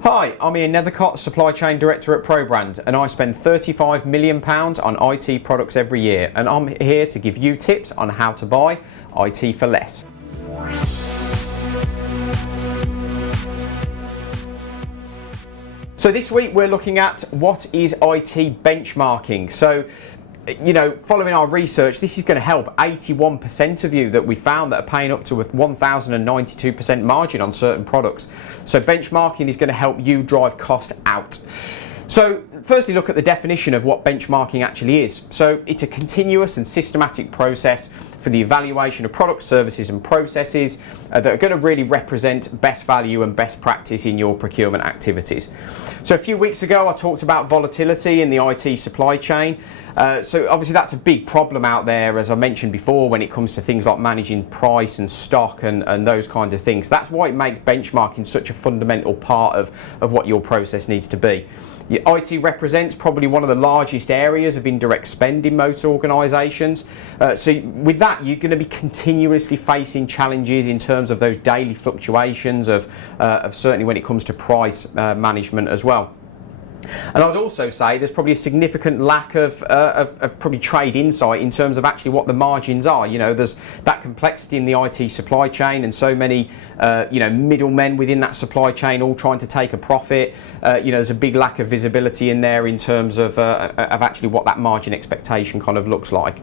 Hi, I'm Ian Nethercott, Supply Chain Director at ProBrand, and I spend £35 million on IT products every year, and I'm here to give you tips on how to buy IT for less. So this week we're looking at what is IT benchmarking. So, following our research, this is going to help 81% of you that we found that are paying up to a 1,092% margin on certain products. So benchmarking is going to help you drive cost out. So firstly, look at the definition of what benchmarking actually is. So it's a continuous and systematic process for the evaluation of products, services and processes that are going to really represent best value and best practice in your procurement activities. So a few weeks ago I talked about volatility in the IT supply chain. So obviously that's a big problem out there, as I mentioned before, when it comes to things like managing price and stock and those kinds of things. That's why it makes benchmarking such a fundamental part of what your process needs to be. IT represents probably one of the largest areas of indirect spend in most organisations. So with that, you're going to be continuously facing challenges in terms of those daily fluctuations of certainly when it comes to price management as well. And I'd also say there's probably a significant lack of probably trade insight in terms of actually what the margins are. There's that complexity in the IT supply chain and so many, middlemen within that supply chain all trying to take a profit. There's a big lack of visibility in there in terms of actually what that margin expectation kind of looks like.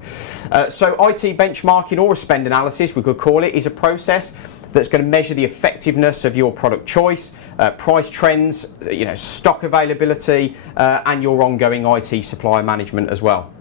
So IT benchmarking, or a spend analysis we could call it, is a process that's going to measure the effectiveness of your product choice, price trends, stock availability, and your ongoing IT supply management as well.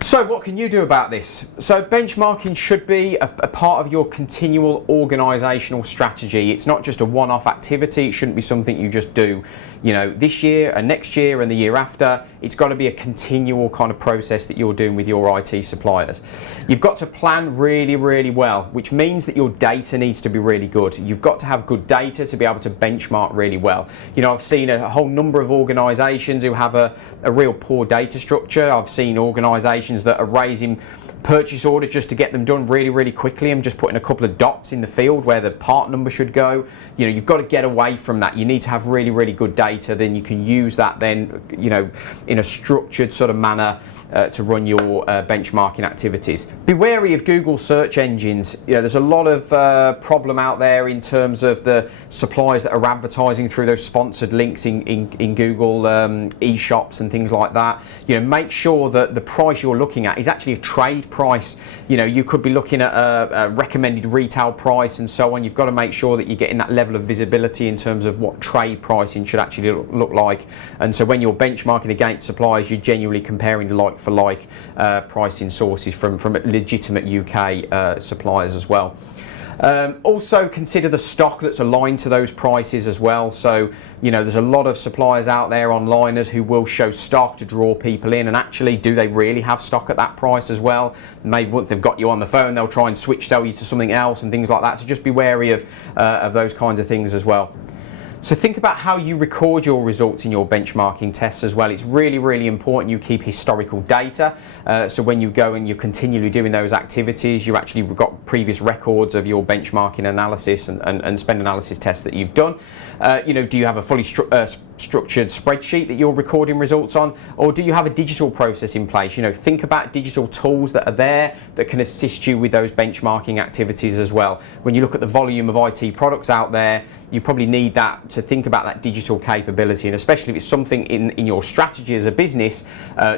So what can you do about this? So benchmarking should be a part of your continual organisational strategy. It's not just a one-off activity. It shouldn't be something you just do, this year and next year and the year after. It's got to be a continual kind of process that you're doing with your IT suppliers. You've got to plan really, really well, which means that your data needs to be really good. You've got to have good data to be able to benchmark really well. I've seen a whole number of organisations who have a real poor data structure. I've seen organisations that are raising purchase orders just to get them done really, really quickly and just putting a couple of dots in the field where the part number should go. You've got to get away from that. You need to have really, really good data. Then you can use that then, in a structured sort of manner to run your benchmarking activities. Be wary of Google search engines. There's a lot of problem out there in terms of the suppliers that are advertising through those sponsored links in Google e-shops and things like that. Make sure that the price you're looking at is actually a trade price. You could be looking at a recommended retail price and so on. You've got to make sure that you're getting that level of visibility in terms of what trade pricing should actually look like. And so when you're benchmarking against suppliers, you're genuinely comparing like for like pricing sources from legitimate UK suppliers as well. Also consider the stock that's aligned to those prices as well. So there's a lot of suppliers out there, onliners, who will show stock to draw people in, and actually do they really have stock at that price as well? Maybe once they've got you on the phone, they'll try and sell you to something else and things like that. So just be wary of those kinds of things as well. So think about how you record your results in your benchmarking tests as well. It's really, really important you keep historical data. So when you go and you're continually doing those activities, you actually got previous records of your benchmarking analysis and spend analysis tests that you've done. Do you have a fully structured spreadsheet that you're recording results on, or do you have a digital process in place? Think about digital tools that are there that can assist you with those benchmarking activities as well. When you look at the volume of IT products out there, you probably need that to think about that digital capability, and especially if it's something in your strategy as a business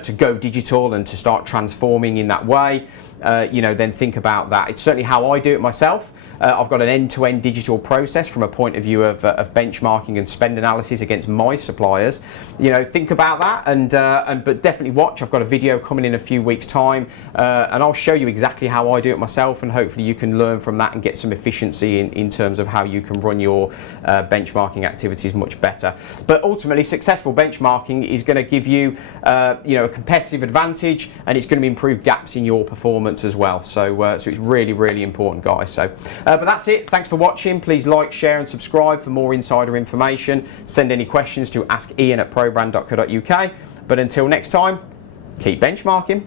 to go digital and to start transforming in that way, then think about that. It's certainly how I do it myself. I've got an end-to-end digital process from a point of view of benchmarking and spend analysis against my suppliers. Think about that, but definitely watch. I've got a video coming in a few weeks' time, and I'll show you exactly how I do it myself, and hopefully you can learn from that and get some efficiency in terms of how you can run your benchmarking activities much better. But ultimately, successful benchmarking is going to give you, a competitive advantage, and it's going to improve gaps in your performance as well. So it's really, really important, guys. But that's it. Thanks for watching. Please like, share and subscribe for more insider information. Send any questions to askian@probrand.co.uk. But until next time, keep benchmarking.